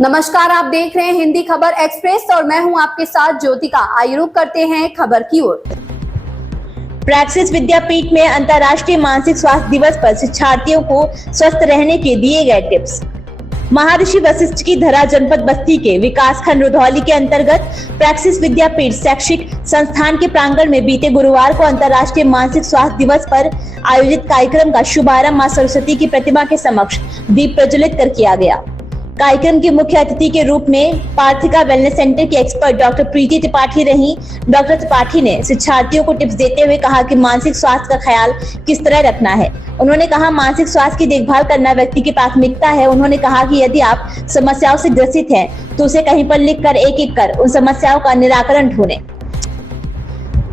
नमस्कार, आप देख रहे हैं हिंदी खबर एक्सप्रेस और मैं हूं आपके साथ ज्योतिका। आइए रुक करते हैं खबर की ओर। प्रैक्सिस विद्यापीठ में अंतर्राष्ट्रीय मानसिक स्वास्थ्य दिवस पर शिक्षार्थियों को स्वस्थ रहने के दिए गए टिप्स। महर्षि वशिष्ठ की धरा जनपद बस्ती के विकासखंड रुधौली के अंतर्गत प्रैक्सिस विद्यापीठ शैक्षिक संस्थान के प्रांगण में बीते गुरुवार को अंतर्राष्ट्रीय मानसिक स्वास्थ्य दिवस पर आयोजित कार्यक्रम का शुभारंभ मां सरस्वती की प्रतिमा के समक्ष दीप प्रज्वलित कर किया गया। कार्यक्रम के मुख्य अतिथि के रूप में पार्थिका वेलनेस सेंटर की एक्सपर्ट डॉक्टर प्रीति त्रिपाठी रही। डॉक्टर त्रिपाठी ने शिक्षार्थियों को टिप्स देते हुए कहा कि मानसिक स्वास्थ्य का ख्याल किस तरह रखना है। उन्होंने कहा मानसिक स्वास्थ्य की देखभाल करना व्यक्ति की प्राथमिकता है। उन्होंने कहा कि यदि आप समस्याओं से ग्रसित हैं तो उसे कहीं पर लिख कर एक-एक कर उन समस्याओं का निराकरण ढूंढें।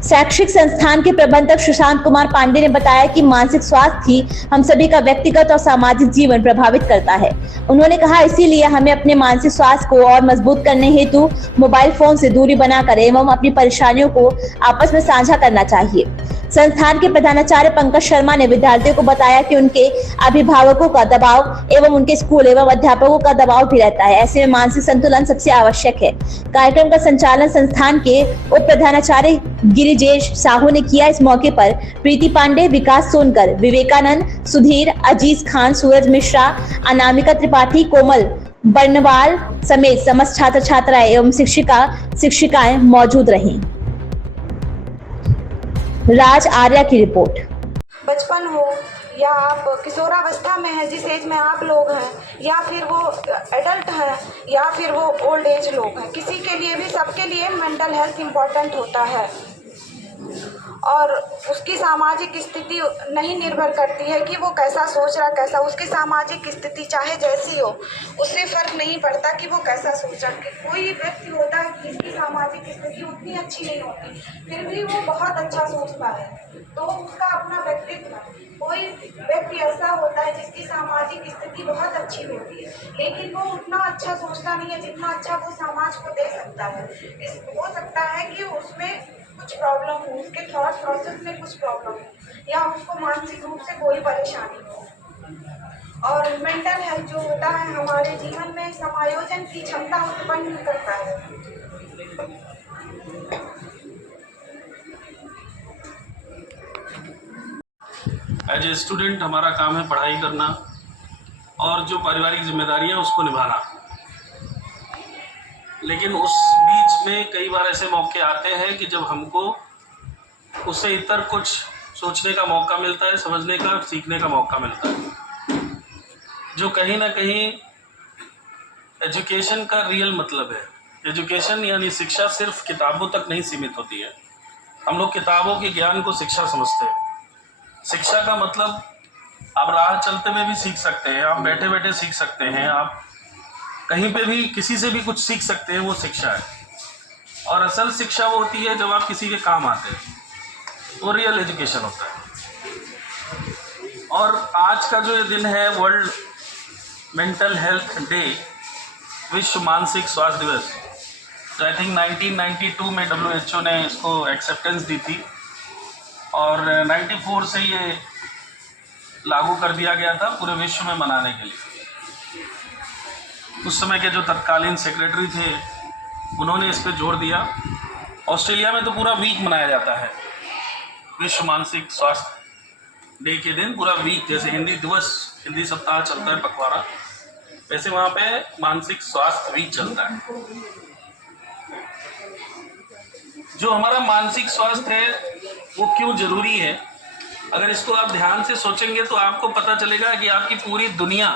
शैक्षिक संस्थान के प्रबंधक सुशांत कुमार पांडे ने बताया कि मानसिक स्वास्थ्य ही हम सभी का व्यक्तिगत और सामाजिक जीवन प्रभावित करता है। उन्होंने कहा इसीलिए हमें अपने मानसिक स्वास्थ्य को और मजबूत करने हेतु मोबाइल फोन से दूरी बनाकर एवं अपनी परेशानियों को आपस में साझा करना चाहिए। संस्थान के प्रधानाचार्य पंकज शर्मा ने विद्यार्थियों को बताया कि उनके अभिभावकों का दबाव एवं उनके स्कूल एवं अध्यापकों का दबाव भी रहता है। ऐसे में मानसिक संतुलन सबसे आवश्यक है। कार्यक्रम का संचालन संस्थान के उप प्रधानाचार्य गिरिजेश साहू ने किया। इस मौके पर प्रीति पांडे, विकास सोनकर, विवेकानंद, सुधीर, अजीज खान, सूरज मिश्रा, अनामिका त्रिपाठी, कोमल बर्नवाल समेत समस्त छात्र छात्राएं एवं शिक्षिकाएं मौजूद रहीं। राज आर्या की रिपोर्ट। बचपन हो या आप किशोरावस्था में हैं, जिस एज में आप लोग हैं, या फिर वो एडल्ट हैं या फिर वो ओल्ड एज लोग हैं, किसी के लिए भी, सबके लिए मेंटल हेल्थ इम्पॉर्टेंट होता है। और उसकी सामाजिक स्थिति नहीं निर्भर करती है कि वो कैसा सोच रहा, कैसा उसकी सामाजिक स्थिति चाहे जैसी हो, उससे फर्क नहीं पड़ता कि वो कैसा सोच रहा। कोई व्यक्ति होता है जिसकी सामाजिक स्थिति उतनी अच्छी नहीं होती, फिर भी वो बहुत अच्छा सोचता है, तो उसका अपना व्यक्तित्व। कोई व्यक्ति ऐसा होता है जिसकी सामाजिक स्थिति बहुत अच्छी होती है, लेकिन वो उतना अच्छा सोचता नहीं है जितना अच्छा वो समाज को दे सकता है। हो सकता है कि उसमें कुछ प्रॉब्लम हो, उसके थॉट प्रोसेस में कुछ प्रॉब्लम हो, या उसको मानसिक रूप से कोई परेशानी हो। और मेंटल हेल्थ जो होता है हमारे जीवन में समायोजन की क्षमता उत्पन्न करता है। एज ए स्टूडेंट हमारा काम है पढ़ाई करना और जो पारिवारिक जिम्मेदारियां उसको निभाना, लेकिन उस बीच में कई बार ऐसे मौके आते हैं कि जब हमको उससे इतर कुछ सोचने का मौका मिलता है, समझने का, सीखने का मौका मिलता है, जो कहीं ना कहीं एजुकेशन का रियल मतलब है। एजुकेशन यानी शिक्षा सिर्फ किताबों तक नहीं सीमित होती है। हम लोग किताबों के ज्ञान को शिक्षा समझते हैं। शिक्षा का मतलब आप राह चलते हुए भी सीख सकते हैं, आप बैठे बैठे सीख सकते हैं, आप कहीं पे भी किसी से भी कुछ सीख सकते हैं, वो शिक्षा है। और असल शिक्षा वो होती है जब आप किसी के काम आते हैं, वो रियल एजुकेशन होता है। और आज का जो ये दिन है वर्ल्ड मेंटल हेल्थ डे, विश्व मानसिक स्वास्थ्य दिवस, तो आई थिंक 1992 में WHO ने इसको एक्सेप्टेंस दी थी और 94 से ये लागू कर दिया गया था पूरे विश्व में मनाने के लिए। उस समय के जो तत्कालीन सेक्रेटरी थे उन्होंने इस पर जोर दिया। ऑस्ट्रेलिया में तो पूरा वीक मनाया जाता है विश्व मानसिक स्वास्थ्य डे के दिन, पूरा वीक, जैसे हिंदी दिवस, हिंदी सप्ताह चलता है पखवाड़ा, वैसे वहाँ पे मानसिक स्वास्थ्य वीक चलता है। जो हमारा मानसिक स्वास्थ्य है वो क्यों जरूरी है, अगर इसको आप ध्यान से सोचेंगे तो आपको पता चलेगा कि आपकी पूरी दुनिया,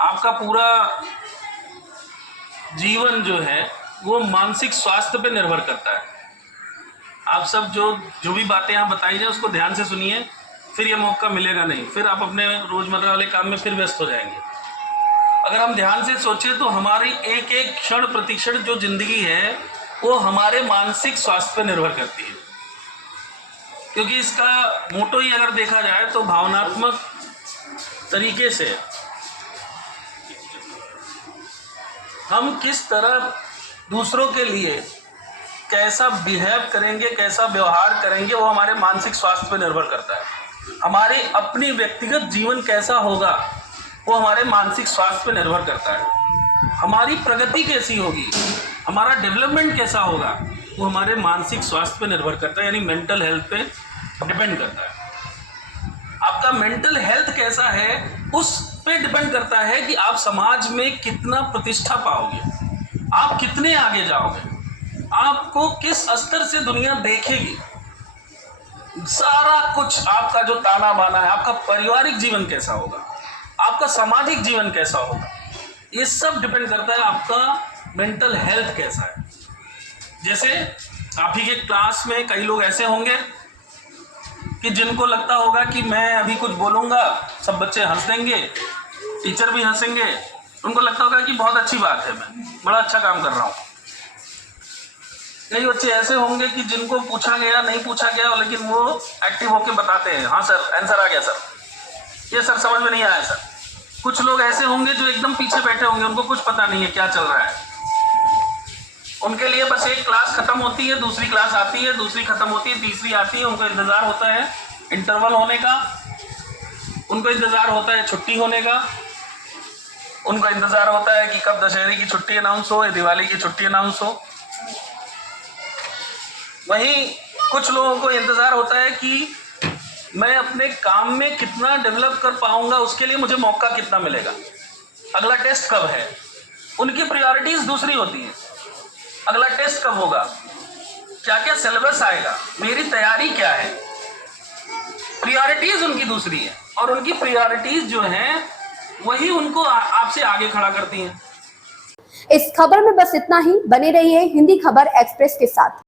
आपका पूरा जीवन जो है वो मानसिक स्वास्थ्य पे निर्भर करता है। आप सब जो भी बातें यहाँ बताई जाए उसको ध्यान से सुनिए, फिर ये मौका मिलेगा नहीं, फिर आप अपने रोजमर्रा वाले काम में फिर व्यस्त हो जाएंगे। अगर हम ध्यान से सोचें तो हमारी एक एक क्षण प्रतिक्षण जो जिंदगी है वो हमारे मानसिक स्वास्थ्य पर निर्भर करती है, क्योंकि इसका मोटो ही अगर देखा जाए तो भावनात्मक तरीके से हम किस तरह दूसरों के लिए कैसा बिहेव करेंगे, कैसा व्यवहार करेंगे, वो हमारे मानसिक स्वास्थ्य पर निर्भर करता है। हमारे अपनी व्यक्तिगत जीवन कैसा होगा वो हमारे मानसिक स्वास्थ्य पर निर्भर करता है। हमारी प्रगति कैसी होगी, हमारा डेवलपमेंट कैसा होगा, वो हमारे मानसिक स्वास्थ्य पे निर्भर करता है, यानी मेंटल हेल्थ पे डिपेंड करता है। आपका मेंटल हेल्थ कैसा है उस पे डिपेंड करता है कि आप समाज में कितना प्रतिष्ठा पाओगे, आप कितने आगे जाओगे, आपको किस स्तर से दुनिया देखेगी। सारा कुछ आपका जो ताना बाना है, आपका पारिवारिक जीवन कैसा होगा, आपका सामाजिक जीवन कैसा होगा, ये सब डिपेंड करता है आपका मेंटल हेल्थ कैसा है। जैसे आप ही के क्लास में कई लोग ऐसे होंगे कि जिनको लगता होगा कि मैं अभी कुछ बोलूँगा सब बच्चे हंस देंगे, टीचर भी हंसेंगे, उनको लगता होगा कि बहुत अच्छी बात है, मैं बड़ा अच्छा काम कर रहा हूँ। कई बच्चे ऐसे होंगे कि जिनको पूछा गया नहीं पूछा गया, लेकिन वो एक्टिव होकर बताते हैं, हाँ सर आंसर आ गया सर, ये सर समझ में नहीं आया सर। कुछ लोग ऐसे होंगे जो एकदम पीछे बैठे होंगे, उनको कुछ पता नहीं है क्या चल रहा है, उनके लिए बस एक क्लास खत्म होती है, दूसरी क्लास आती है, दूसरी खत्म होती है, तीसरी आती है, उनको इंतज़ार होता है इंटरवल होने का, उनको इंतज़ार होता है छुट्टी होने का, उनको इंतज़ार होता है कि कब दशहरे की छुट्टी अनाउंस हो या दिवाली की छुट्टी अनाउंस हो। वहीं कुछ लोगों को इंतज़ार होता है कि मैं अपने काम में कितना डेवलप कर पाऊंगा, उसके लिए मुझे मौका कितना मिलेगा, अगला टेस्ट कब है। उनकी प्रायोरिटीज़ दूसरी होती हैं, अगला टेस्ट कब होगा, क्या क्या सिलेबस आएगा, मेरी तैयारी क्या है। प्रायोरिटीज़ उनकी दूसरी है, और उनकी प्रायोरिटीज़ जो हैं वही उनको आपसे आगे खड़ा करती हैं। इस खबर में बस इतना ही। बने रहिए हिंदी खबर एक्सप्रेस के साथ।